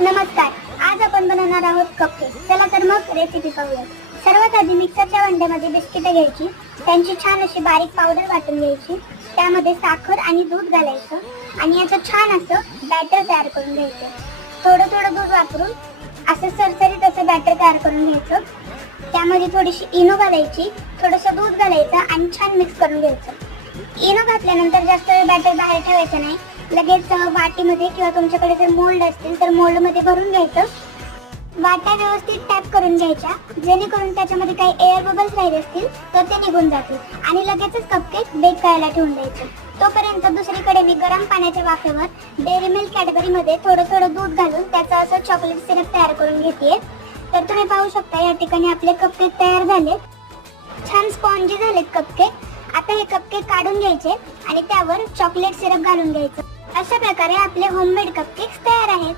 नमस्कार. आज आपण बनवणार आहोत कपकेक. चला तर मग रेसिपी पाहूया. सर्वात आधी मिक्सरच्या भांड्यामध्ये बिस्किटं घ्यायची, त्यांची छान अशी बारीक पावडर वाटून घ्यायची, त्यामध्ये साखर आणि दूध घालायचं आणि याचं छान असं बॅटर तयार करून घ्यायचं. थोडं थोडं दूध वापरून असं सरसरीत असं बॅटर तयार करून घ्यायचं. त्यामध्ये थोडीशी इनो घालायची, थोडंसं दूध घालायचं आणि छान मिक्स करून घ्यायचं. इनो घातल्यानंतर जास्त वेळ बॅटर बाहेर ठेवायचं नाही. लगेच वाटीमध्ये किंवा तुमच्याकडे जर मोल्ड असतील तर मोल्डमध्ये भरून घ्यायचं. वाट्या व्यवस्थित टॅप करून घ्यायच्या, जेणेकरून त्याच्यामध्ये काही एअर बबल्स राहिले असतील तर ते निघून जातील आणि लगेचच कपकेक बेक करायला ठेवून द्यायचं. तोपर्यंत दुसरीकडे मी गरम पाण्याच्या वाफेवर डेअरी मिल्क कॅडबरीमध्ये थोडं थोडं दूध घालून त्याचं असं चॉकलेट सिरप तयार करून घेते. तर तुम्ही पाहू शकता या ठिकाणी आपले कपकेक तयार झाले. छान स्पॉन्जी झालेत कपकेक. आता हे कपकेक काढून घ्यायचे आणि त्यावर चॉकलेट सिरप घालून घ्यायचं. अशा प्रकारे आपले होममेड कपकेक्स तयार आहेत.